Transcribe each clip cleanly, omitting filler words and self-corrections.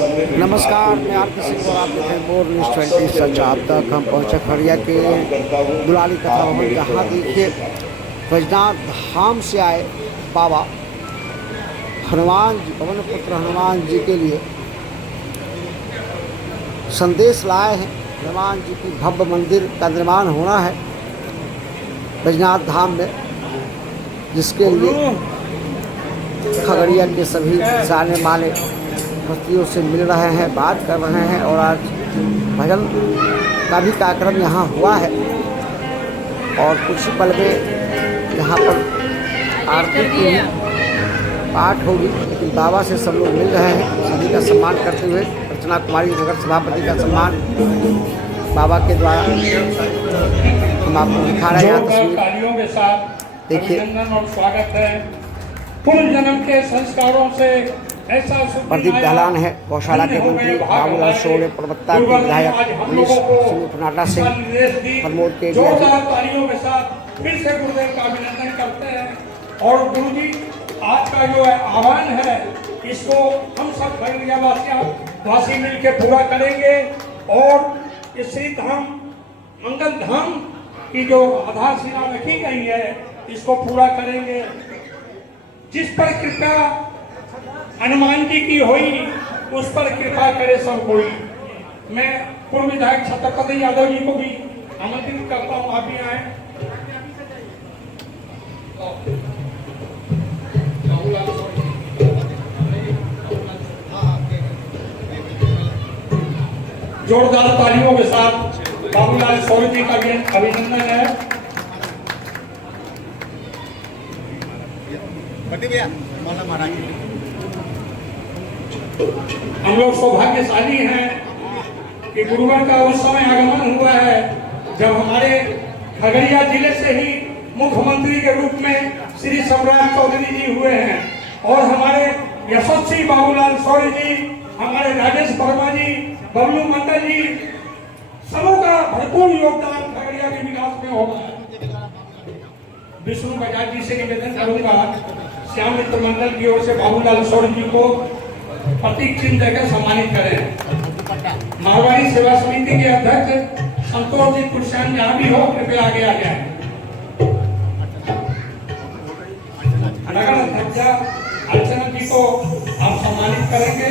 नमस्कार, मैं आपके सिंह और आप देख रहे हैं मोर न्यूज़ 20 सच। आप तक हम पहुँचे खड़िया के दुलारी कथा भवन। यहाँ देखिए बैजनाथ धाम से आए बाबा हनुमान जी, पवन पुत्र हनुमान जी के लिए संदेश लाए हैं। हनुमान जी की भव्य मंदिर का निर्माण होना है बैजनाथ धाम में, जिसके लिए खगड़िया के सभी जाने माने हस्तियों से मिल रहे हैं, बात कर रहे हैं। और आज भजन का भी कार्यक्रम यहाँ हुआ है और कुछ ही पल में यहाँ पर आरती की पाठ होगी। लेकिन बाबा से सब लोग मिल रहे हैं, सभी का सम्मान करते हुए अर्चना कुमारी नगर सभापति का सम्मान बाबा के द्वारा हम आपको दिखा रहे हैं। तालियों के साथ देखिए, और स्वागत है। पूर्व जन्म के संस्कारों से ऐसा प्रदीप दहलान है, गौशाला के मंत्री बाबूलाल शोले, प्रवक्ता के विधायक पुलिस नाटा सिंह, प्रमोद के तालियों के साथ फिर से गुरुदेव का अभिनंदन करते हैं। और गुरु जी आज का जो है आह्वान है, इसको हम सब खगड़िया वासी मिलकर पूरा करेंगे और इस श्री धाम मंगल धाम की जो आधारशिला रखी गई है इसको पूरा करेंगे। जिस पर कृपा हनुमान जी की हुई उस पर कृपा करे सब कोई। मैं पूर्व विधायक छत्रपति यादव जी को भी आमंत्रित करता हूँ, आप भी आए। जोरदार तालियों के साथ बाबूलाल शौर्य जी का भी अभिनंदन है। हम लोग सौभाग्यशाली हैं कि गुरुवर का उस समय आगमन हुआ है जब हमारे खगड़िया जिले से ही मुख्यमंत्री के रूप में श्री सम्राट चौधरी जी हुए हैं और हमारे यशस्वी बाबूलाल शौर्य जी, हमारे राजेश वर्मा जी, बबलू मंडल जी, सबों का भरपूर योगदान खगड़िया के विकास में होगा। विष्णु बजाज जी से निवेदन करूंगा, श्याम मित्र मंडल की ओर से बाबूलाल शौर्य जी को प्रतीक चिन्ह देकर सम्मानित करें। मारवाड़ी सेवा समिति के अध्यक्ष संतोष जी कुर्सियान जहाँ भी हो कृपया आगे आ जाए। नगर अध्यक्ष अर्चना जी को आप सम्मानित करेंगे।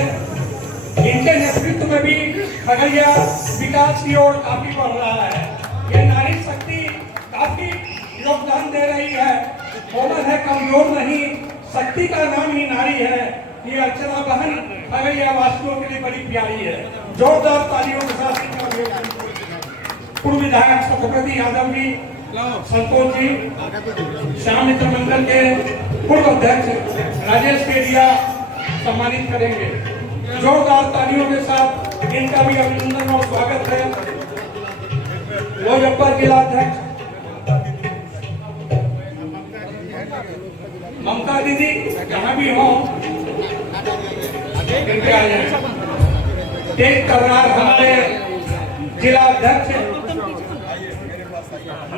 इनके नेतृत्व में भी खगड़िया विकास की ओर काफी बढ़ रहा है। ये नारी शक्ति काफी योगदान दे रही है। बोलत है कमजोर नहीं, शक्ति का नाम ही नारी है। ये अर्चना बहन खगड़िया वासियों के लिए बड़ी प्यारी है। जोरदार तालियों के साथ इनका पूर्व विधायक छत्रपति यादव जी, संतोष जी, श्याम मित्र मंडल के पूर्व अध्यक्ष राजेश केडिया सम्मानित करेंगे। जोरदार तालियों के साथ इनका भी अभिनंदन और स्वागत है। मुजफ्फर जिलाध्यक्ष ममता दीदी जहाँ भी हो तेज तर्रार हमारे जिला अध्यक्ष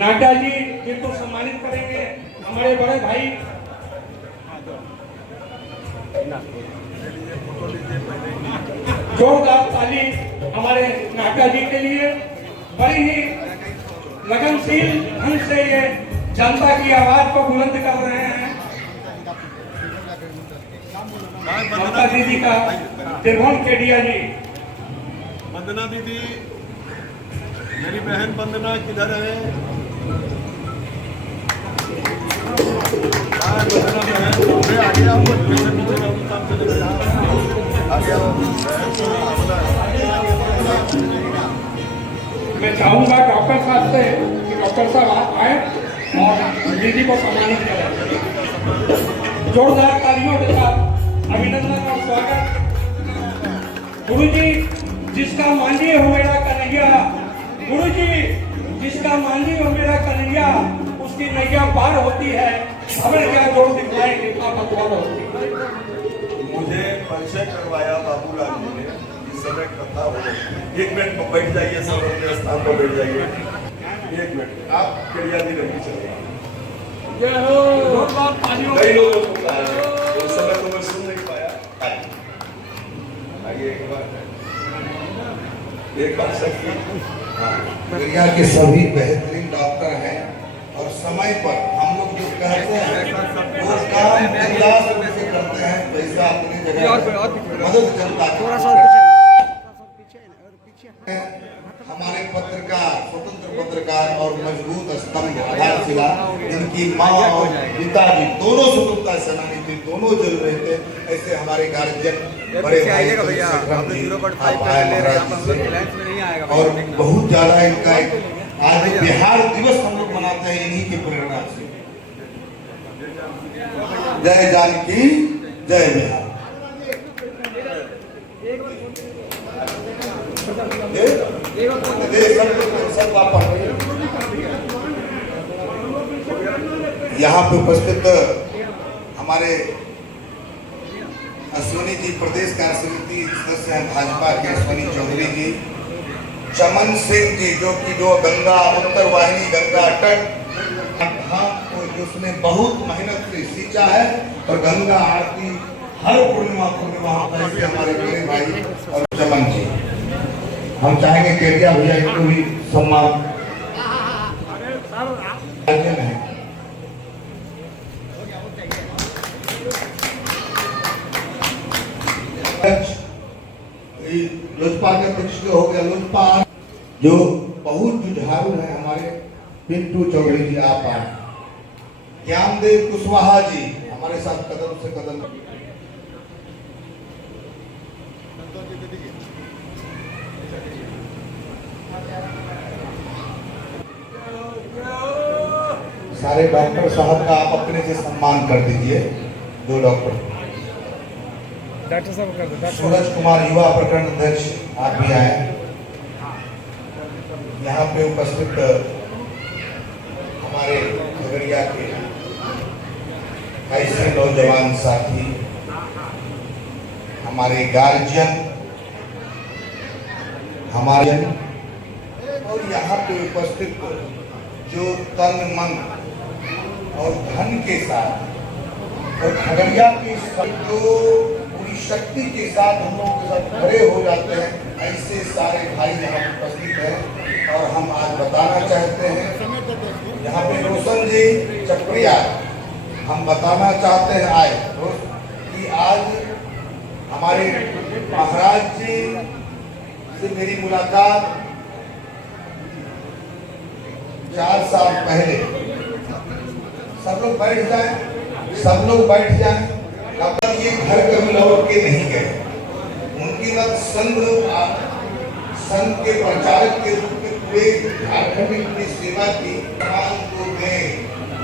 नाटा जी जिनको सम्मानित करेंगे। हमारे बड़े भाई जोरदार ताली हमारे नाटा जी के लिए। बड़ी ही लगनशील ढंग से ये जनता की आवाज को बुलंद कर रहे हैं। ममता दीदी का त्रिभुवन केडिया जी। वंदना दीदी, मेरी बहन वंदना किधर है? वंदना बहन आगे आओ, मैं चाहूंगा डॉक्टर साहब से कि डॉक्टर साहब आप आए और दीदी को सम्मानित करें। जोरदार तालियों के साथ अभिनंदन और स्वागत। गुरुजी जिसका मांझी हो मेरा कन्हैया, गुरुजी जिसका मांझी हो मेरा कन्हैया, उसकी नैया पार होती है। हमें क्या जोर दिखलाए कृपा पतवार होती है। मुझे परिचय करवाया बाबूलाल जी ने। इस समय कथा हो रही। 1 मिनट बैठ जाइए, सब अपने स्थान पर बैठ जाइए। 1 मिनट आप केडिया जी रहिए। चलिए कई लोगों को उस समय तो मैं सुन नहीं पाया। जाइए एक बार सर। दुनिया के सभी बेहतरीन डॉक्टर हैं और समय पर हम लोग जो कहते हैं वो काम बिंदास रूप से करते हैं। पैसा अपनी जगह, मदद जनता की। हमारे पत्रकार, स्वतंत्र पत्रकार और मजबूत स्तंभ आधारशिला, जिनकी माँ और पिताजी दोनों स्वतंत्रता सेनानी थे, दोनों जल रहे थे, ऐसे हमारे गार्जियन बड़े भाई और बहुत ज्यादा इनका आज बिहार दिवस हम लोग मनाते हैं इन्हीं की प्रेरणा से। जय जानकी जय बिहार। यहाँ पे उपस्थित हमारे अश्विनी जी, प्रदेश कार्य समिति सदस्य हैं भाजपा के अश्विनी चौधरी जी, चमन सिंह जी जो गंगा उत्तर वाहिनी गंगा तट को जिसने बहुत मेहनत से सींचा है और गंगा आरती हर पूर्णिमा ऐसे हमारे बड़े भाई और चमन जी। हम चाहेंगे केरिया भैया इनको भी सम्मान है। लोजपा के अध्यक्ष हो गया लोजपा, जो बहुत जुझारू है हमारे पिंटू चौधरी जी, आप आए। ज्ञानदेव कुशवाहा जी हमारे साथ कदम से कदम। सारे डॉक्टर साहब का आप अपने से सम्मान कर दीजिए। दो डॉक्टर साहब कर दो। सूरज कुमार युवा प्रखंड अध्यक्ष, आप भी आए। यहाँ पे उपस्थित हमारे खगड़िया के ऐसे नौजवान साथी, हमारे गार्जियन, हमारे और यहाँ पे उपस्थित जो तन मन और धन के साथ और खगड़िया की जो पूरी शक्ति के साथ हम लोगों के साथ खड़े हो जाते हैं, ऐसे सारे भाई यहाँ उपस्थित हैं। और हम आज बताना चाहते हैं, यहाँ पे रोशन जी चपड़िया, हम बताना चाहते हैं आए कि आज हमारे महाराज जी से मेरी मुलाकात 4 साल पहले। सब लोग बैठ जाएं, सब लोग बैठ जाएं। अब तक ये घर कभी लौट के नहीं गए। उनकी मत संघ के प्रचारक के रूप में पूरे झारखंड की सेवा की। समाज को दें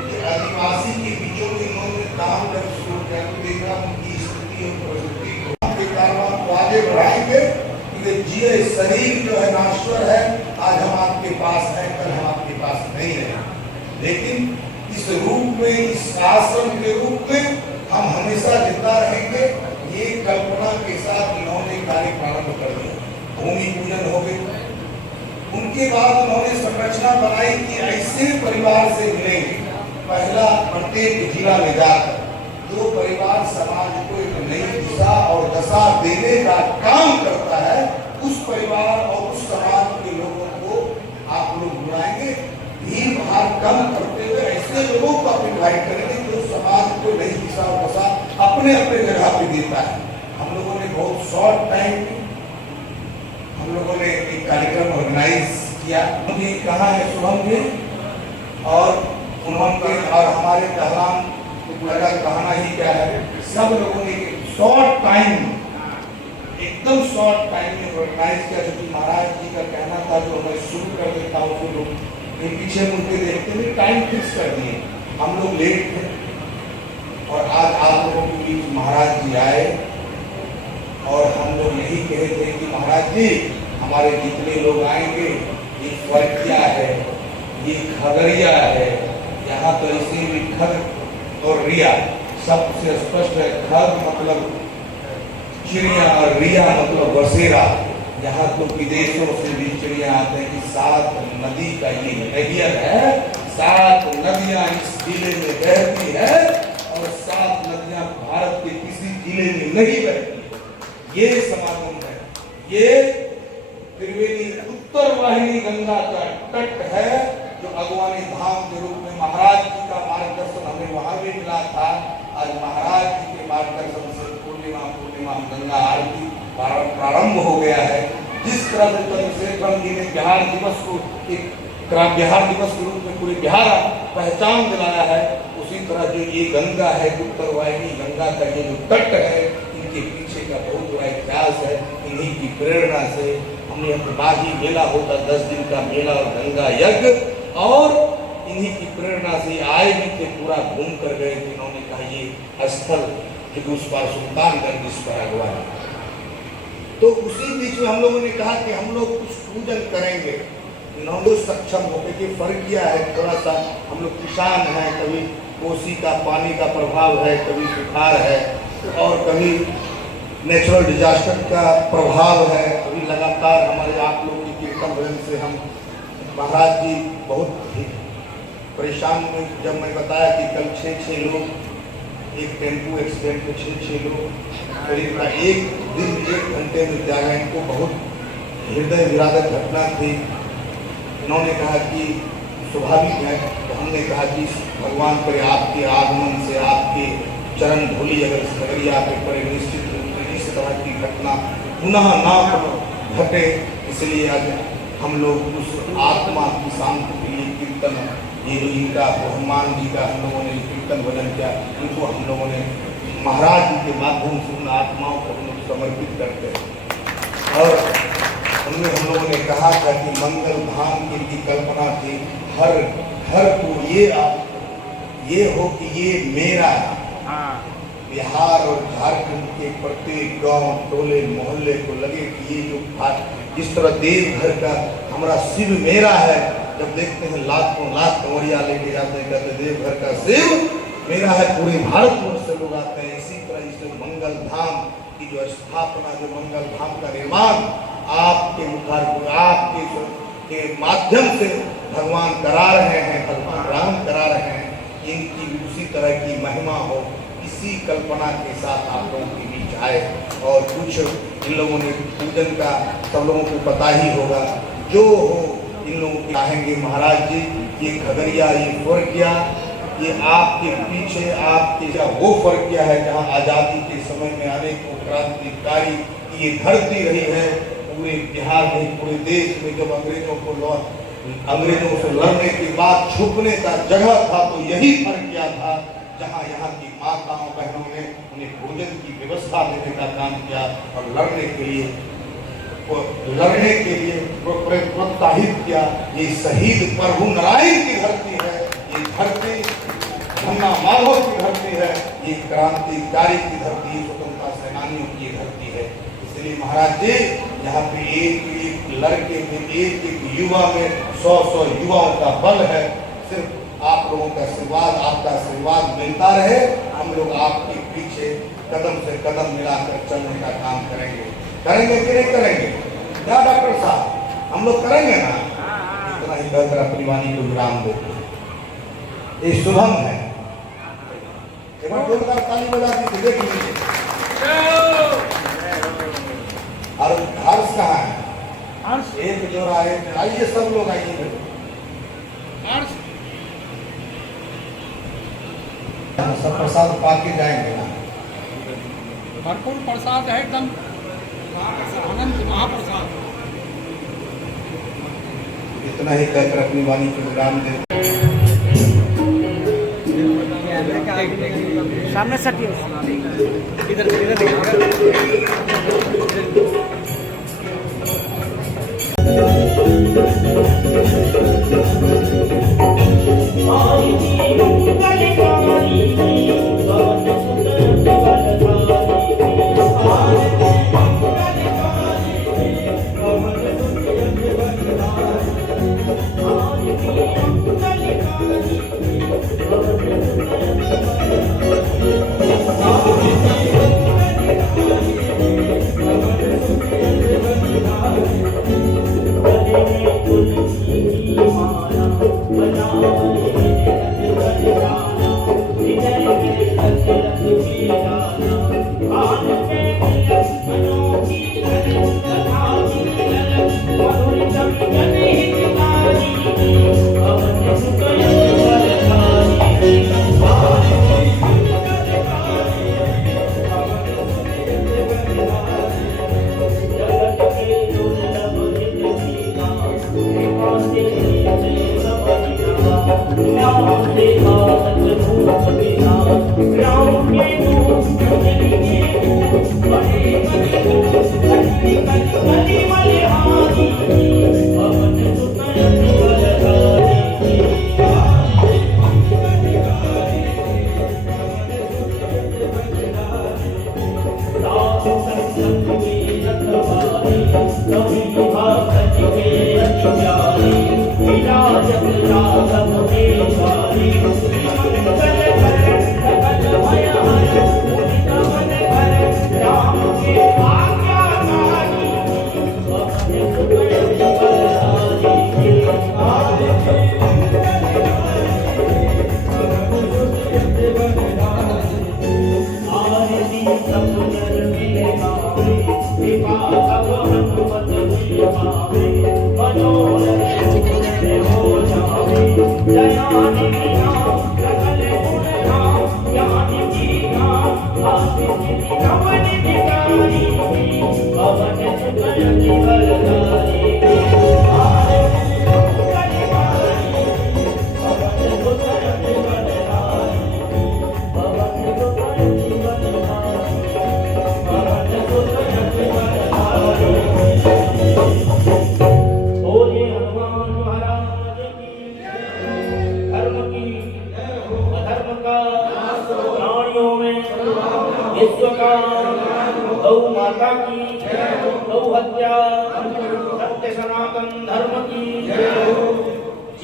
कि आदिवासी के बीचों में इन्होंने काम कर शुरू किया, देखा उनकी स्थिति और प्रवृत्ति को कारवां को आगे बढ़ाएंगे। जिए शरीर जो है नाश्वर है, आज हम आपके पास हैं, कल हम आपके पास नहीं रहे, लेकिन इस रूप में, इस आश्रम के रूप में हम हमेशा जिंदा रहेंगे। ये कल्पना के साथ इन्होंने कार्य प्रारंभ कर दिया। भूमि पूजन हो गई, उनके बाद उन्होंने संरचना बनाई कि ऐसे परिवार से मिलेंगे। पहला प्रत्येक जिला में जाकर जो परिवार समाज को एक नई दिशा और दशा देने का काम करता है, उस परिवार और उस समाज के लोगों को आप लोग बुलाएंगे। भीड़ भाड़ कम करते हुए ऐसे लोगों को आप इन्वाइट करेंगे जो समाज को नई दिशा और दशा अपने अपने जगह पे देता है। हम लोगों ने बहुत शॉर्ट टाइम में हम लोगों ने एक कार्यक्रम ऑर्गेनाइज किया। मुझे कहा है शुभम जी और उन्होंने और हमारे कहलाम लगा कहना ही क्या है, सब लोगों ने शॉर्ट टाइम, एकदम शॉर्ट टाइम में ऑर्गेनाइज किया। जो महाराज जी का कहना था, जो मैं शुरू कर देता हूँ, तो लोग पीछे मुझे देखते हुए टाइम फिक्स कर दिए। हम लोग लेट थे और आज आप लोगों के बीच महाराज जी आए और हम लोग यही कहे थे कि महाराज जी हमारे जितने लोग आएंगे, ये स्वर्गिया है, ये खगड़िया है, यहाँ तो इसी भी खग और रिया सबसे स्पष्ट है। खग मतलब चिड़िया और रिया मतलब बसेरा। यहाँ तो विदेशों से भी चिड़िया आते हैं कि 7 नदी का ये नहर है, 7 नदियाँ इस जिले में बहती है और 7 नदियाँ भारत के किसी जिले में नहीं बहती है। ये समागम है। ये त्रिवेणी उत्तर वाहिनी गंगा का तट है, जो अगवानी धाम के रूप में महाराज जी का मार्गदर्शन हमें वहां भी मिला था। आज महाराज जी के मार्गदर्शन से पूर्णिमा गंगा आरती प्रारंभ हो गया है। जिस तरह से चंद्रशेखर जी ने बिहार दिवस को एक बिहार दिवस के रूप में पूरे बिहार पहचान दिलाया है, उसी तरह जो ये गंगा है, उत्तर वाहिनी गंगा का ये जो तट है, इनके पीछे का बहुत बड़ा इतिहास है। इन्हीं की प्रेरणा से हमने माघी मेला होता 10 दिन का मेला और गंगा यज्ञ, और इन्हीं की प्रेरणा से आए भी थे, पूरा घूम कर गए थे। इन्होंने कहा ये स्थल कि उस पर सुल्तानगंज जिस पर अगवा, तो उसी बीच में हम लोगों ने कहा कि हम लोग कुछ पूजन करेंगे। इन्होंने सक्षम होकर के फर्क किया है थोड़ा सा। हम लोग किसान हैं, कभी कोसी का पानी का प्रभाव है, कभी सुखाड़ है, और कभी नेचुरल डिजास्टर का प्रभाव है। अभी लगातार हमारे आप लोगों की कीर्तन भजन से हम महाराज जी बहुत ही परेशान हुए। जब मैं बताया कि कल 6 लोग, एक टेम्पो एक्सीडेंट में 6 लोग करीब एक दिन 1 घंटे में त्यागा, इनको बहुत हृदय विदारक घटना थी। इन्होंने कहा कि स्वाभाविक है, तो हमने कहा कि भगवान करे आपके आगमन से, आपके चरण धूलि अगर खगड़िया पे पड़े, निश्चित रूप से इस तरह की घटना पुनः ना घटे। इसलिए आज हम लोग उस आत्मा की शांति के लिए कीर्तन, ये जो इनका हनुमान जी का हम लोगों ने कीर्तन भजन किया, इनको हम लोगों ने महाराज जी के माध्यम से उन आत्माओं को हम लोग समर्पित करते हैं। और उनमें हम लोगों ने कहा था कि मंगल धाम की कल्पना थी, हर घर को ये हो कि ये मेरा बिहार और झारखंड के प्रत्येक गांव, टोले, मोहल्ले को लगे कि ये जो इस तरह देवघर का हमारा शिव मेरा है। जब देखते हैं लाखों लाख कंवरिया लेके जाते हैं, कहते देवघर का शिव मेरा है, पूरे भारतवर्ष से लोग आते हैं। इसी तरह इस मंगल धाम की जो स्थापना, जो मंगल धाम का निर्माण आपके मुखार, आपके माध्यम से भगवान करा रहे हैं, भगवान राम करा रहे हैं, इनकी भी उसी तरह की महिमा हो, इसी कल्पना के साथ आप लोगों के बीच आए। और कुछ इन लोगों ने पूजन का सब लोगों को पता ही होगा, जो हो इन लोगों के चाहेंगे महाराज जी, ये खगड़िया, ये फर्किया, ये आपके पीछे आपके क्या वो फर्किया है जहाँ आज़ादी के समय में अनेकों क्रांतिकारी ये धरती रही है। पूरे बिहार में, पूरे देश में जब अंग्रेजों से लड़ने के बाद छुपने का जगह था, तो यही फर्किया था जहाँ यहाँ की माताओं बहनों ने उन्हें भोजन की व्यवस्था देने का काम किया और लड़ने के लिए प्रोत्साहित किया। ये शहीद प्रभु नारायण की धरती है, ये धरती धन्ना माधव की धरती है, ये क्रांतिकारी की धरती, स्वतंत्रता सेनानियों की धरती है। इसलिए महाराज जी यहाँ पे एक लड़के में, एक युवा में 100 युवाओं का बल है। सिर्फ आप लोगों का आशीर्वाद, आपका आशीर्वाद मिलता रहे। हम लोग आपके पीछे कदम से कदम मिलाकर चलने का काम करेंगे कि नहीं करेंगे? क्या डॉक्टर साहब, हम लोग करेंगे ना? इतना ही कहकर अपनी वाणी को विराम देते। ये शुभम है, एक बार जोरदार ताली बजा दी, देख लीजिए। और हर्ष कहाँ है? हर्ष एक जोड़ा है, आइए सब लोग आइए। हर्ष सब प्रसाद पा के जाएंगे ना? भरपूर प्रसाद है, एकदम आनंद महाप्रसाद। इतना ही कहकर अपनी वाणी को विराम दे। सामने सटिए, Thank you. विश्व का गौ माता की गौ हत्या सत्य सनातन धर्म की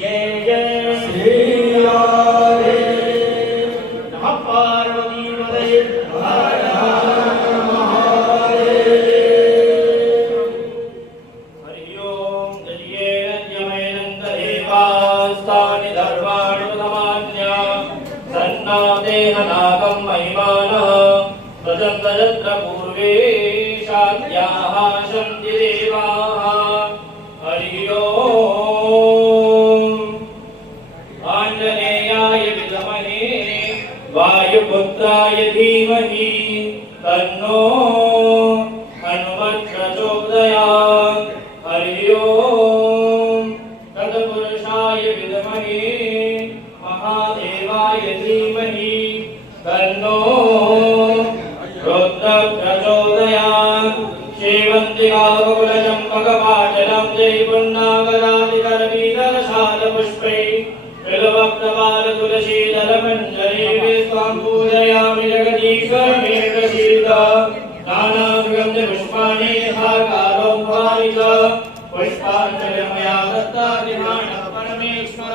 जय जय श्री राधे नमः पार्वती पतये हर हर महादेव हरि ओम जलिये नद्यमेनन्तदेवास्तानि धर्माणि समान्या सन्ना देहनागं महिमानः भजन्त यत्र पूर्वे शान्त्याः सन्ति देवाः हरि ओम आञ्जनेयाय विद्महे वायुपुत्राय धीमहि तन्नो हनुमत् प्रचोदयात् हरि ओम तत्पुरुषाय विद्महे महादेवाय धीमहि तन्नो प्रचोदयात् श्रीवन्दिकाकुलचम्पकपाटलं जयपुन्नागरादिकरवीररसालपुष्पै बिल्वक्तबालतुलसीदलमञ्जरीभिः त्वां पूजयामि जगदीश्वरमे प्रसीद नानासुगन्धपुष्पाणि यथाकारो मुखानि च पुष्पाञ्जलिर्मया दत्तादिमानः परमेश्वर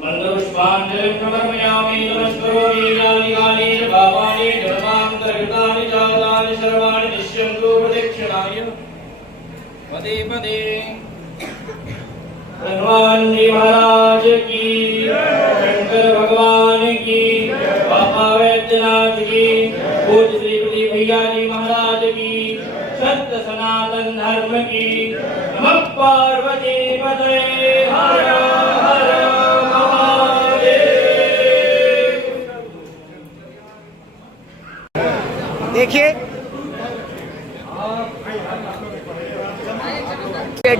मन्दपुष्पाञ्जलिं समर्पयामि नमस्करोमि यानि यानि भावानि धर्मान्तर्गतानि च तानि सर्वाणि निश्यन्तु प्रदक्षिणाय पदे पदे हनुमान जी महाराज की शंकर भगवान की बाबा वैद्यनाथ की पूज्य श्री प्रदीप भैया जी महाराज की सत्य सनातन धर्म की नमः पार्वती पतये हर हर देखिए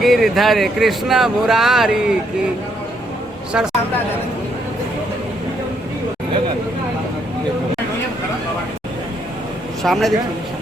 गिरधर कृष्ण मुरारी की सामने देखिए।